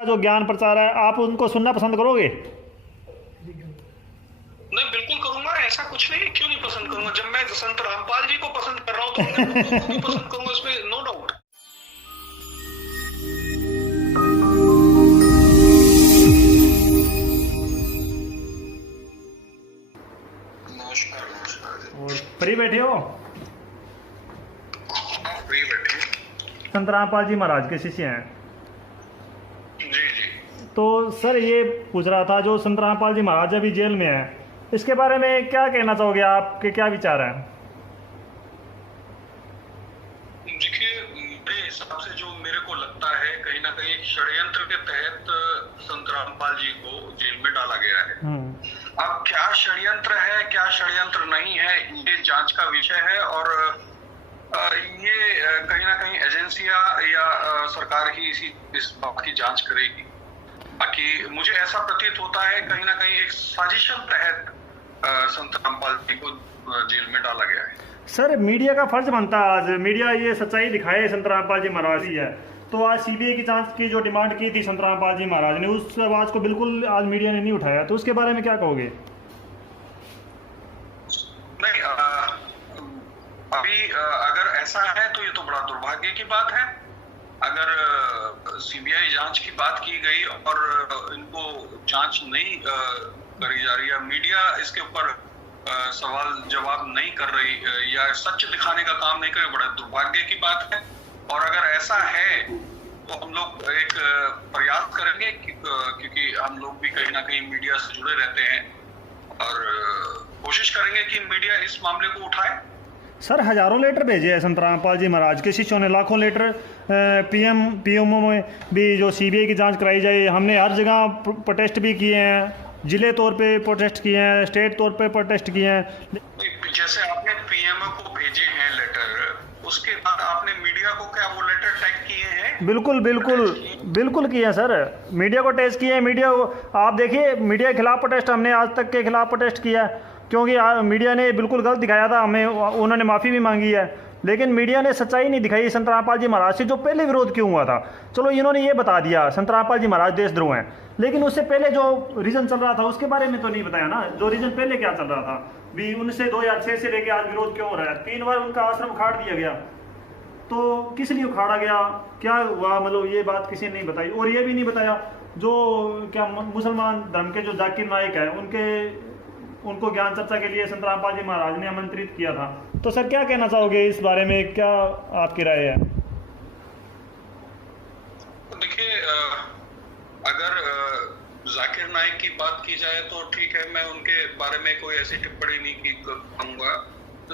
जो ज्ञान प्रचार है आप उनको सुनना पसंद करोगे? नहीं, बिल्कुल करूंगा। ऐसा कुछ नहीं है, क्यों नहीं पसंद करूंगा। जब मैं संत रामपाल जी को पसंद कर रहा हूँ तो मैं उनको भी पसंद करूंगा, इसमें नो डाउट। नमस्कार। नमस्कार। और फ्री बैठे हो? फ्री बैठे। संत रामपाल जी महाराज के शिष्य हैं। जी जी। तो सर ये पूछ रहा था, जो संत रामपाल जी महाराज अभी जेल में है, इसके बारे में क्या कहना चाहोगे? आपके क्या विचार हैं? देखिए, मेरे हिसाब से जो मेरे को लगता है, कहीं ना कहीं षड्यंत्र के तहत संत रामपाल जी को जेल में डाला गया है। अब क्या षड्यंत्र है, क्या षड्यंत्र नहीं है, ये जांच का विषय है। और ये कहीं ना कहीं एजेंसियां या सरकार ही इस बात की जांच करेगी। बाकी मुझे ऐसा प्रतीत होता है कहीं ना कहीं एक साजिशन तहत संत रामपाल जी को जेल में डाला गया है। सर मीडिया का फर्ज बनता है, आज मीडिया ये सच्चाई दिखाए संत रामपाल जी महाराज ही है। तो आज सीबीआई की जांच की जो डिमांड की थी संत रामपाल जी महाराज ने, उस आवाज को बिल्कुल आज मीडिया ने नहीं उठाया। तो उसके बारे में क्या कहोगे? नहीं, अभी अगर ऐसा है तो ये तो बड़ा दुर्भाग्य की बात है। अगर सीबीआई जांच की बात की गई और इनको जांच नहीं करी जा रही, या मीडिया इसके ऊपर सवाल जवाब नहीं कर रही, या सच दिखाने का काम नहीं कर रही, बड़ा दुर्भाग्य की बात है। और अगर ऐसा है तो हम लोग एक प्रयास करेंगे क्योंकि हम लोग भी कहीं ना कहीं मीडिया से जुड़े रहते हैं, और कोशिश करेंगे कि मीडिया इस मामले को उठाए। सर हजारों लेटर भेजे हैं संत रामपाल जी महाराज के शिष्यों ने, लाखों लेटर पीएमओ में भी जो सीबीआई की जांच कराई जाए। हमने हर जगह प्रोटेस्ट भी किए हैं, जिले तौर पे प्रोटेस्ट किए हैं, स्टेट तौर पे प्रोटेस्ट किए हैं। जैसे आपने पीएमओ को भेजे हैं लेटर, उसके बाद आपने मीडिया को क्या वो लेटर टैग किए हैं? बिल्कुल बिल्कुल बिल्कुल किए हैं सर, मीडिया को टेस्ट किए हैं। मीडिया को आप देखिए, मीडिया के खिलाफ प्रोटेस्ट हमने आज तक के खिलाफ प्रोटेस्ट किया है, क्योंकि मीडिया ने बिल्कुल गलत दिखाया था हमें, उन्होंने माफ़ी भी मांगी है। लेकिन मीडिया ने सच्चाई नहीं दिखाई संत रामपाल जी महाराज से, जो पहले विरोध क्यों हुआ था। चलो इन्होंने ये बता दिया संत रामपाल जी महाराज देशद्रोह हैं, लेकिन उससे पहले जो रीजन चल रहा था उसके बारे में तो नहीं बताया ना। जो रीजन पहले क्या चल रहा था भी, उनसे 2006 से लेके आज विरोध क्यों हो रहा है। 3 बार उनका आश्रम उखाड़ दिया गया, तो किस लिए उखाड़ा गया, क्या हुआ, मतलब ये बात किसी ने नहीं बताई। और ये भी नहीं बताया जो क्या मुसलमान धर्म के जो जाकिर नाइक है, उनको ज्ञान चर्चा के लिए संत रामपाल जी महाराज ने आमंत्रित किया था। तो सर क्या कहना चाहोगे इस बारे में, क्या आपकी राय है? देखिए, अगर जाकिर नाइक की बात की जाए तो ठीक है, मैं उनके बारे में कोई ऐसी टिप्पणी नहीं करूंगा।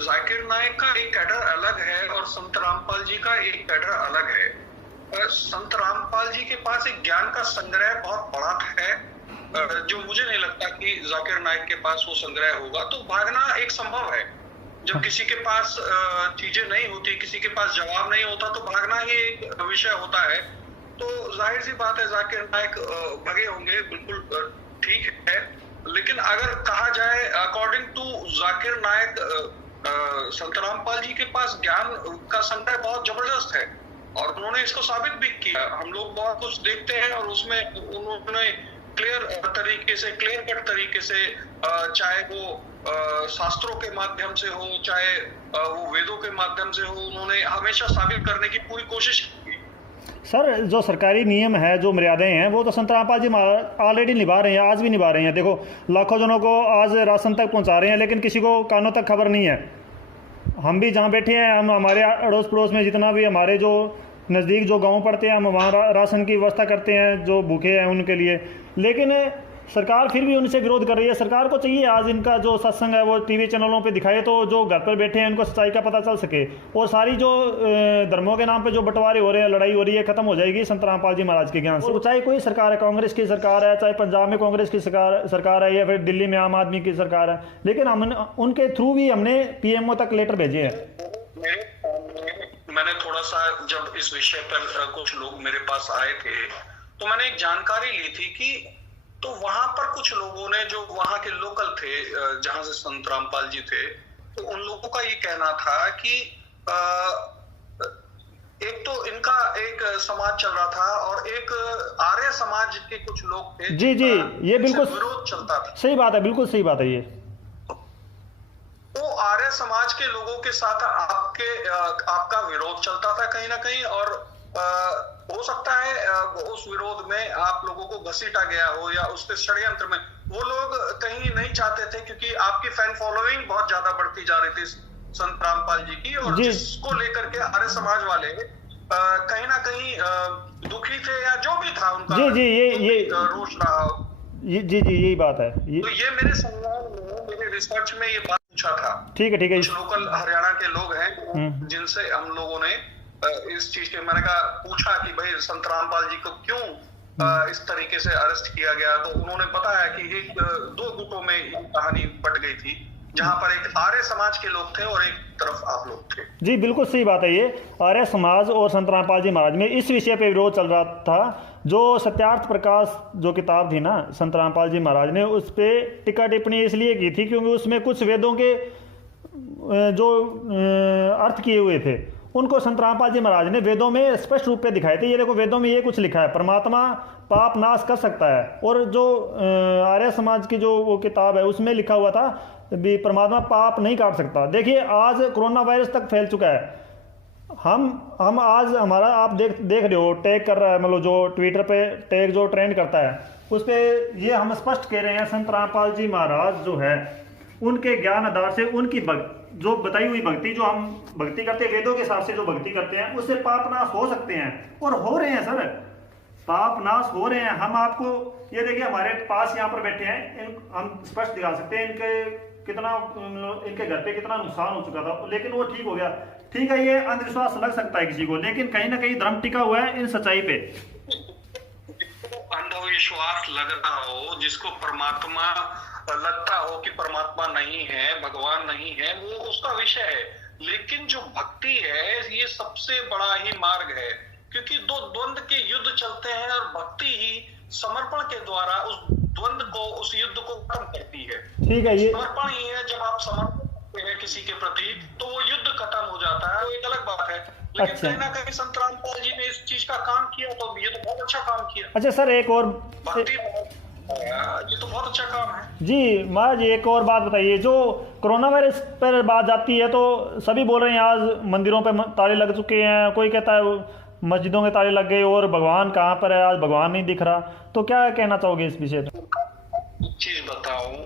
जाकिर नाइक का एक कैडर अलग है और संत रामपाल जी का एक कैडर अलग है। संत रामपाल जी के पास एक ज्ञान का संग्रह बहुत बड़ा है, जो मुझे नहीं लगता कि जाकिर नाइक के पास वो संग्रह होगा। तो भागना एक संभव है। जब किसी के पास चीजें नहीं होती, किसी के पास जवाब नहीं होता, तो भागना ही एक विषय होता है। तो जाहिर सी बात है जाकिर नाइक भगे होंगे, बिल्कुल ठीक है। लेकिन अगर कहा जाए अकॉर्डिंग टू जाकिर नाइक, संत रामपाल जी के पास ज्ञान का संग्रह बहुत जबरदस्त है, और उन्होंने इसको साबित भी किया। हम लोग बहुत कुछ देखते हैं और उसमें उन्होंने क्लियर कट तरीके से, चाहे वो शास्त्रों के माध्यम से हो, चाहे वो वेदों के माध्यम से हो, उन्होंने हमेशा साबित करने की पूरी कोशिश की। सर जो सरकारी नियम है, जो मर्यादाएं हैं, वो तो संत रामपाल जी ऑलरेडी निभा रहे हैं, आज भी निभा रहे हैं। देखो लाखों जनों को आज राशन तक पहुंचा रहे हैं, लेकिन किसी को कानों तक खबर नहीं है। हम भी जहाँ बैठे हैं, हम हमारे अड़ोस पड़ोस में जितना भी हमारे जो नज़दीक जो गांव पड़ते हैं, हम वहाँ राशन की व्यवस्था करते हैं जो भूखे हैं उनके लिए। लेकिन सरकार फिर भी उनसे विरोध कर रही है। सरकार को चाहिए आज इनका जो सत्संग है वो टीवी चैनलों पे दिखाए, तो जो घर पर बैठे हैं उनको सच्चाई का पता चल सके, और सारी जो धर्मों के नाम पे जो बंटवारे हो रहे हैं, लड़ाई हो रही है, खत्म हो जाएगी संत रामपाल जी महाराज के ज्ञान से। चाहे कोई सरकार है, कांग्रेस की सरकार है, चाहे पंजाब में कांग्रेस की सरकार है, या फिर दिल्ली में आम आदमी की सरकार है, लेकिन हम उनके थ्रू भी हमने पीएमओ तक लेटर भेजे हैं। मैंने थोड़ा सा, जब इस विषय पर कुछ लोग मेरे पास आए थे, तो मैंने एक जानकारी ली थी कि तो वहां पर कुछ लोगों ने, जो वहां के लोकल थे जहां से संत रामपाल जी थे, तो उन लोगों का ये कहना था कि एक तो इनका एक समाज चल रहा था और एक आर्य समाज के कुछ लोग थे। जी जी, ये बिल्कुल विरोध चलता था। सही बात है, बिल्कुल सही बात है ये। तो आर्य समाज के लोगों के साथ आपका विरोध चलता था कहीं ना कहीं, और हो सकता है उस विरोध में आप लोगों को घसीटा गया हो या उसके षड्यंत्र में वो लोग कहीं नहीं चाहते थे, क्योंकि आपकी फैन फॉलोइंग बहुत ज्यादा बढ़ती जा रही थी संत रामपाल जी की, और जिसको लेकर के आर्य समाज वाले कहीं ना कहीं दुखी थे या जो भी था उनका जी जी ये रोष रहा हो। जी जी यही बात है तो ये मेरे संज्ञान में, मेरे रिसर्च में ये बात पूछा था। ठीक है कुछ लोकल हरियाणा के लोग हैं जिनसे हम लोगों ने इस चीज के मैंने कहा पूछा कि भाई संत रामपाल जी को क्यों इस तरीके से अरेस्ट किया गया, तो उन्होंने बताया कि एक दो गुटों में कहानी बट गई थी, जहां पर एक आर्य समाज के लोग थे और एक तरफ आप लोग थे। जी बिल्कुल सही बात है, ये आर्य समाज और संत रामपाल जी महाराज में इस विषय पे विरोध चल रहा था। जो सत्यार्थ प्रकाश जो किताब थी ना संत रामपाल जी महाराज ने, उस पर टीका टिप्पणी इसलिए की थी क्योंकि उसमें कुछ वेदों के जो अर्थ किए हुए थे उनको संत रामपाल जी महाराज ने वेदों में स्पष्ट रूप पे दिखाए थे। ये देखो वेदों में ये कुछ लिखा है, परमात्मा पाप नाश कर सकता है, और जो आर्य समाज की जो वो किताब है उसमें लिखा हुआ था भी परमात्मा पाप नहीं काट सकता। देखिए आज कोरोना वायरस तक फैल चुका है, हम आज हमारा आप देख रहे हो टैग कर रहा है, मतलब जो ट्विटर पे टैग जो ट्रेंड करता है उस पर ये हम स्पष्ट कह रहे हैं संत रामपाल जी महाराज जो है उनके ज्ञान आधार से उनकी जो बताई हुई भक्ति, जो हम भक्ति करते हैं वेदों के हिसाब से जो भक्ति करते हैं उससे पाप नाश हो सकते हैं, और हो रहे हैं सर, पाप नाश हो रहे हैं। हम आपको ये देखिए हमारे पास यहाँ पर बैठे हैं, हम स्पष्ट दिखा सकते हैं इनके घर पे कितना नुकसान हो चुका था, लेकिन वो ठीक हो गया। ठीक है, ये अंधविश्वास लग सकता है किसी को, लेकिन कहीं ना कहीं धर्म टिका हुआ है इन सच्चाई पे। अंधविश्वास लग रहा हो, जिसको परमात्मा लगता हो कि परमात्मा नहीं है, भगवान नहीं है, वो उसका विषय है, लेकिन जो भक्ति है ये सबसे बड़ा ही मार्ग है, क्योंकि दो द्वंद के युद्ध चलते हैं और भक्ति ही समर्पण के द्वारा उस द्वंद को, उस युद्ध को खत्म करती है। ठीक है, ये समर्पण ही है, जब आप समर्पण करते हैं किसी के प्रति तो वो युद्ध खत्म हो जाता है, वो एक अलग बात है। लेकिन कहीं ना कहीं संत रामपाल जी ने इस चीज का काम किया, तो ये तो बहुत अच्छा काम किया। अच्छा सर, एक और भक्ति, ये तो बहुत अच्छा काम है जी। महाराज एक और बात बताइए, जो कोरोना वायरस पर बात जाती है तो सभी बोल रहे हैं आज मंदिरों पे ताले लग चुके हैं, कोई कहता है मस्जिदों के ताले लग गए और भगवान कहाँ पर है, आज भगवान नहीं दिख रहा, तो क्या कहना चाहोगे इस विषय पे? एक चीज बताऊं,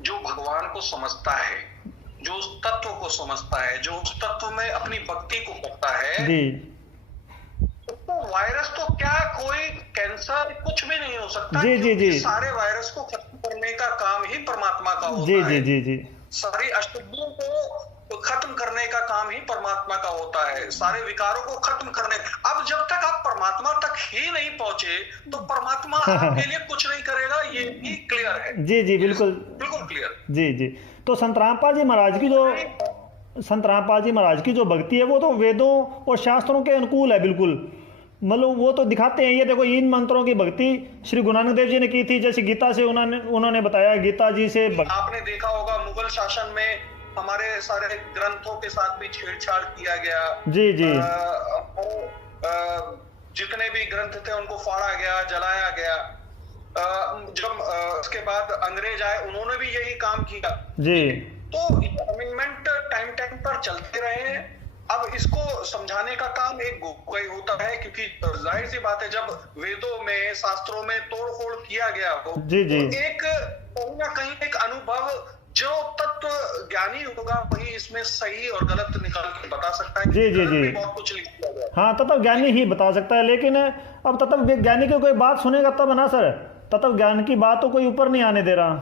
जो भगवान को समझता है, जो उस तत्व को समझता है, जो उस तत्व में अपनी भक्ति को करता है जी, तो वायरस तो क्या, कोई कैंसर कुछ भी नहीं हो सकता। जी जी जी, सारे वायरस को खत्म करने का काम ही परमात्मा का होता जी है। जी जी जी, सारी अशुद्धियों को खत्म करने का काम ही परमात्मा का होता है, सारे विकारों को खत्म करने। अब जब तक आप परमात्मा तक ही नहीं पहुंचे तो परमात्मा आपके लिए कुछ नहीं करेगा, ये भी क्लियर है। जी जी बिल्कुल बिल्कुल क्लियर। जी जी। तो संत रामपाल जी महाराज की जो भक्ति है वो तो वेदों और शास्त्रों के अनुकूल है बिल्कुल, मतलब वो तो दिखाते हैं। ये देखो इन मंत्रों की भक्ति श्री गुरु नानक देव जी ने की थी, जैसे गीता से उन्होंने बताया, गीता जी से आपने देखा होगा मुगल शासन में हमारे सारे ग्रंथों के साथ भी छेड़छाड़ किया गया। जी जी, जितने भी ग्रंथ थे उनको फाड़ा गया, जलाया गया। जब उसके बाद अंग्रेज आए उन्होंने भी यही काम किया जी। तो अमेंडमेंट टाइम पर चलते रहे। अब इसको समझाने का काम एक कोई होता है, क्योंकि जाहिर सी बात है जब वेदों में, शास्त्रों में तोड़फोड़ किया गया हो जी जी, तो एक कहीं ना कहीं एक अनुभव, जो तत्व ज्ञानी होगा वही इसमें सही और गलत निकाल के बता सकता है। जी जी जी, बहुत कुछ लिख दिया गया। हाँ, तत्व ज्ञानी ही बता सकता है, लेकिन अब तत्व ज्ञानी की कोई बात सुनेगा तब ना सर, तत्व ज्ञान की बात तो कोई ऊपर नहीं आने दे रहा।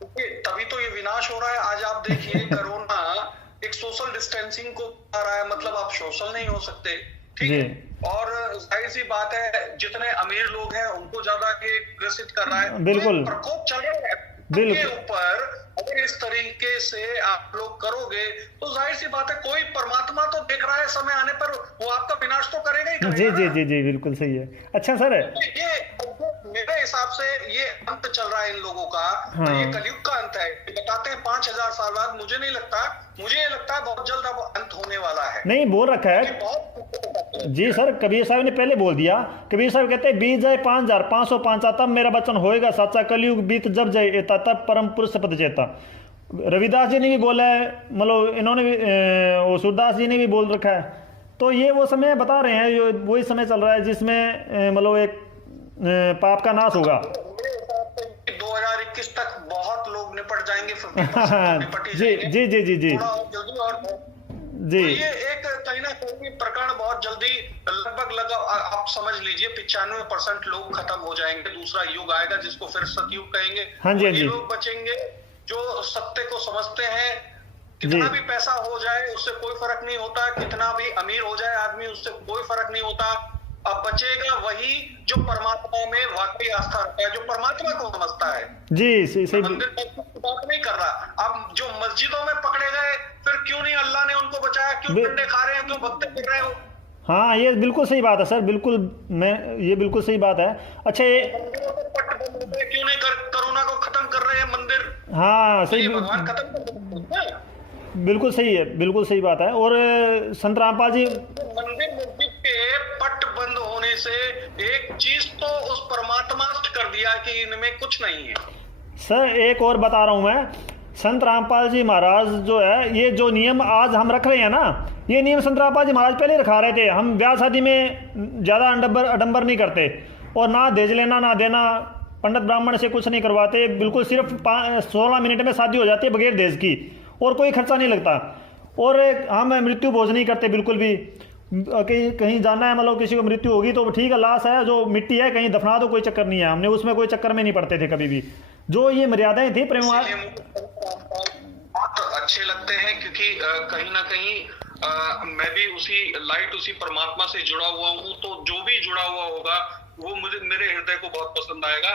तभी तो ये विनाश हो रहा है। आज आप देखिए कोरोना एक सोशल डिस्टेंसिंग को आ रहा है, मतलब आप सोशल नहीं हो सकते, ठीक है। और जाहिर सी बात है जितने अमीर लोग हैं उनको ज्यादा ये ग्रसित कर रहा है। बिल्कुल, तो प्रकोप चल रहा है के ऊपर। अगर इस तरीके से आप लोग करोगे तो जाहिर सी बात है कोई परमात्मा तो देख रहा है, समय आने पर वो आपका विनाश तो करेगा ही करेगा। जी जी जी जी, बिल्कुल सही है। अच्छा सर, ये मेरे हिसाब से ये अंत चल रहा है इन लोगों का। हाँ, तो ये कलयुग का अंत है। बताते हैं 5000 साल बाद, मुझे नहीं लगता, मुझे लगता है बहुत जल्द अब अंत होने वाला है। नहीं बोल रखा है, जी सर, कबीर साहब ने पहले बोल दिया। कबीर साहब कहते हैं बीत जाए 5505 तब मेरा वचन होएगा साचा, कलयुग बीत जब जाए एता तब परम पुरुष पद चेता। रविदास जी ने भी बोला है, मतलब इन्होंने भी वो सूरदास जी ने भी बोल रखा है। तो ये वो समय बता रहे हैं, जो वही समय चल रहा है जिसमें मतलब एक पाप का नाश होगा। 2021 तक बहुत लोग निपट जाएंगे, जी जी जी जी जी जी। तो ये एक कहीं ना कहीं प्रकरण बहुत जल्दी लगभग आप समझ लीजिए 95% लोग खत्म हो जाएंगे। दूसरा युग आएगा जिसको फिर सतयुग कहेंगे। हाँ जी, हाँ जी। लोग बचेंगे जो सत्य को समझते हैं। कितना भी पैसा हो जाए उससे कोई फर्क नहीं होता, कितना भी अमीर हो जाए आदमी उससे कोई फर्क नहीं होता। अब बचेगा वही जो परमात्मा में वाकई आस्था रखता है, जो परमात्मा को समझता है। जी सही। मंदिर बात नहीं कर रहा। अब जो मस्जिदों में पकड़े गए, फिर क्यों नहीं अल्लाह ने उनको बचाया? क्यों डंडे खा रहे हैं, क्यों भक्ति कर रहे हो? हाँ, ये बिल्कुल सही बात है सर, बिल्कुल ये बिल्कुल सही बात है। अच्छा, ये क्यों नहीं कोरोना को खत्म कर रहे हैं मंदिर? हाँ सही, भगवान खत्म कर, बिल्कुल सही है, बिल्कुल सही बात है। और संत रामपाल जी, मंदिर मस्जिद के पट बंद होने से एक चीज तो उस परमात्मा कर दिया कि इनमें कुछ नहीं है। सर एक और बता रहा हूँ मैं, संत रामपाल जी महाराज जो है, ये जो नियम आज हम रख रहे हैं ना, ये नियम संत रामपाल जी महाराज पहले रखा रहे थे। हम ब्याह शादी में ज़्यादा अडंबर नहीं करते, और ना दहेज लेना ना देना, पंडित ब्राह्मण से कुछ नहीं करवाते, बिल्कुल सिर्फ 16 मिनट में शादी हो जाती है बगैर दहेज की, और कोई खर्चा नहीं लगता। और हम मृत्यु भोज नहीं करते बिल्कुल भी। कहीं जाना है, मतलब किसी को मृत्यु होगी तो ठीक है, लाश है जो मिट्टी है कहीं दफना दो, कोई चक्कर नहीं है। हमने उसमें कोई चक्कर में नहीं पड़ते थे कभी भी। जो ये मर्यादाएं थी प्रेम बहुत अच्छे लगते हैं, क्योंकि कहीं ना कहीं मैं भी उसी परमात्मा से जुड़ा हुआ हूँ। तो जो भी जुड़ा हुआ होगा वो मेरे हृदय को बहुत पसंद आएगा।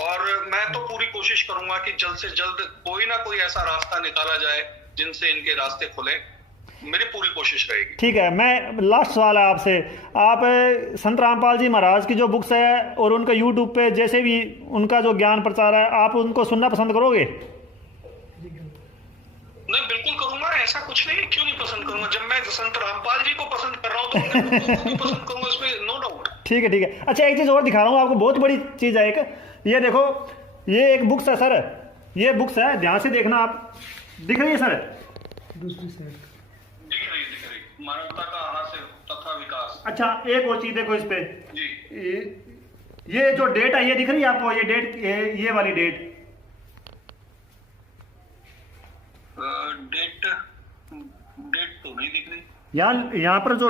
और मैं तो पूरी कोशिश करूंगा कि जल्द से जल्द कोई ना कोई ऐसा रास्ता निकाला जाए जिनसे इनके रास्ते खुले। मेरी पूरी कोशिश रहेगी। ठीक है, मैं लास्ट सवाल है आपसे। आप संत रामपाल जी महाराज की जो बुक्स है और उनका यूट्यूब पे जैसे भी उनका जो ज्ञान प्रचार है, आप उनको सुनना पसंद करोगे? नहीं, बिल्कुल करूंगा। ऐसा कुछ नहीं, क्यों नहीं पसंद करूंगा? जब मैं संत रामपाल जी को पसंद कर रहा हूँ तो उनको पसंद करूंगा, इसमें नो डाउट। ठीक है ठीक है। अच्छा, एक चीज और दिखा रहा हूँ आपको, बहुत बड़ी चीज है एक। ये देखो, ये एक बुक्स है सर, ये बुक्स है, ध्यान से देखना आप। दिख रही है सर? दूसरी साइड दिख रही। मानवता का हास्य तथा विकास। अच्छा, एक और चीज देखो इस पे जी। ये जो डेट है, ये दिख रही है आपको? ये डेट, ये वाली डेट, डेट तो नहीं दिख रही। यहाँ पर जो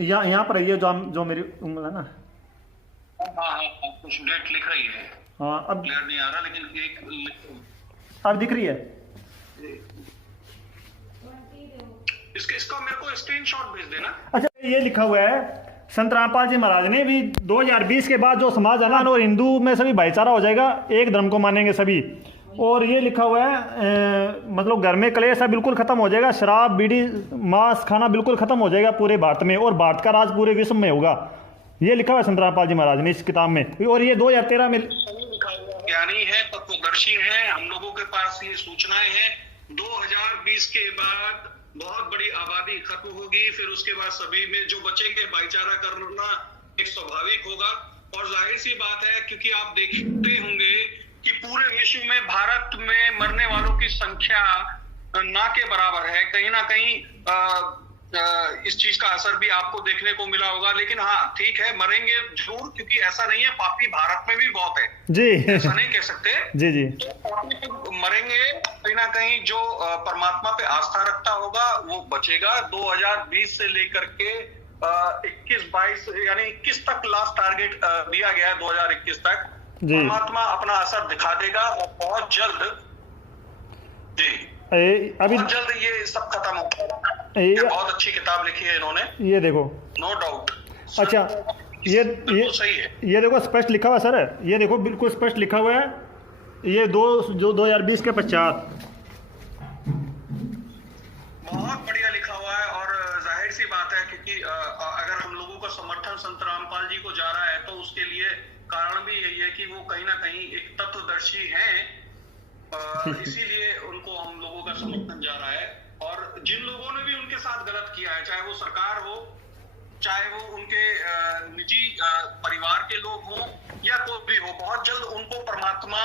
यहाँ पर ये जो मेरी उंगल है ना, हाँ, कुछ डेट लिख रही है। हाँ, अब क्लियर नहीं आ रहा, लेकिन अब दिख रही है। इसका मेरे को स्क्रीनशॉट भेज देना। अच्छा, ये लिखा हुआ है, संत रामपाल जी महाराज ने भी 2020 के बाद जो समाज है ना, और हिंदू में सभी भाईचारा हो जाएगा, एक धर्म को मानेंगे सभी। और ये लिखा हुआ है मतलब घर में कलेश है बिल्कुल खत्म हो जाएगा, शराब बीड़ी मांस खाना बिल्कुल खत्म हो जाएगा पूरे भारत में, और भारत का राज पूरे विश्व में होगा। ये लिखा हुआ है संत रामपाल जी महाराज ने इस किताब में, और ये 2013 में। ज्ञानी है, तत्वदर्शी है, हम लोगों के पास ये सूचनाएं हैं। 2020 के बाद बहुत बड़ी आबादी खत्म होगी, फिर उसके बाद सभी में जो बचेंगे भाईचारा करना एक स्वाभाविक होगा। और जाहिर सी बात है, क्योंकि आप देखते होंगे कि पूरे विश्व में भारत में मरने वालों की संख्या ना के बराबर है। कहीं ना कहीं इस चीज का असर भी आपको देखने को मिला होगा। लेकिन हाँ, ठीक है, मरेंगे जरूर, क्योंकि ऐसा नहीं है, पापी भारत में भी बहुत है जी, ऐसा नहीं कह सकते जी जी। तो पापी तो मरेंगे, कहीं ना कहीं जो परमात्मा पे आस्था रखता होगा वो बचेगा। 2020 से लेकर के 21-22 यानी 21 तक लास्ट टारगेट दिया गया है। 2021 तक परमात्मा अपना असर दिखा देगा, और बहुत जल्द जी अभी बहुत जल्द ये सब खत्म होगा। ये बहुत अच्छी किताब लिखी है इन्होंने, ये देखो, नो डाउट। अच्छा, ये सही है। ये देखो स्पष्ट लिखा हुआ सर, ये देखो बिल्कुल स्पष्ट लिखा हुआ है, ये 2020 के पश्चात बहुत बढ़िया लिखा हुआ है। और जाहिर सी बात है, क्योंकि अगर हम लोगों का समर्थन संत रामपाल जी को जा रहा है तो उसके लिए कारण भी यही है कि वो कहीं ना कहीं एक तत्वदर्शी हैं, इसीलिए उनको हम लोगों का समर्थन जा रहा है। और जिन लोगों ने भी उनके साथ गलत किया है, चाहे वो सरकार हो चाहे वो उनके निजी परिवार के लोग हों या कोई भी हो, बहुत जल्द उनको परमात्मा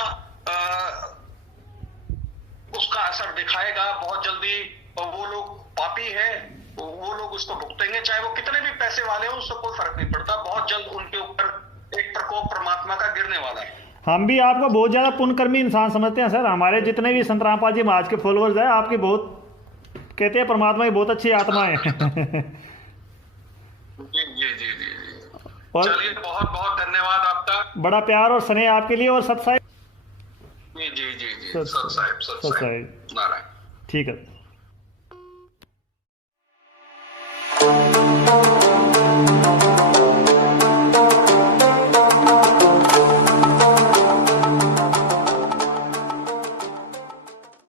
उसका असर दिखाएगा। बहुत जल्दी वो लोग पापी है, वो लोग उसको भुगतेंगे, चाहे वो कितने भी पैसे वाले हो, उससे कोई फर्क नहीं पड़ता। बहुत जल्द उनके ऊपर एक प्रकोप परमात्मा का गिरने वाला है। हम भी आपको बहुत ज़्यादा पुण्यकर्मी इंसान समझते हैं सर। हमारे जितने भी संत रामपाल जी महाराज के फॉलोअर्स हैं, आपकी बहुत कहते हैं परमात्मा की बहुत अच्छी आत्मा है। जी जी जी जी जी। और चलिए, बहुत बहुत धन्यवाद आपका। बड़ा प्यार और स्नेह आपके लिए। और सत साहिब, जी जी जी जी, सत साहिब, सत साहिब, नारायण। ठीक है।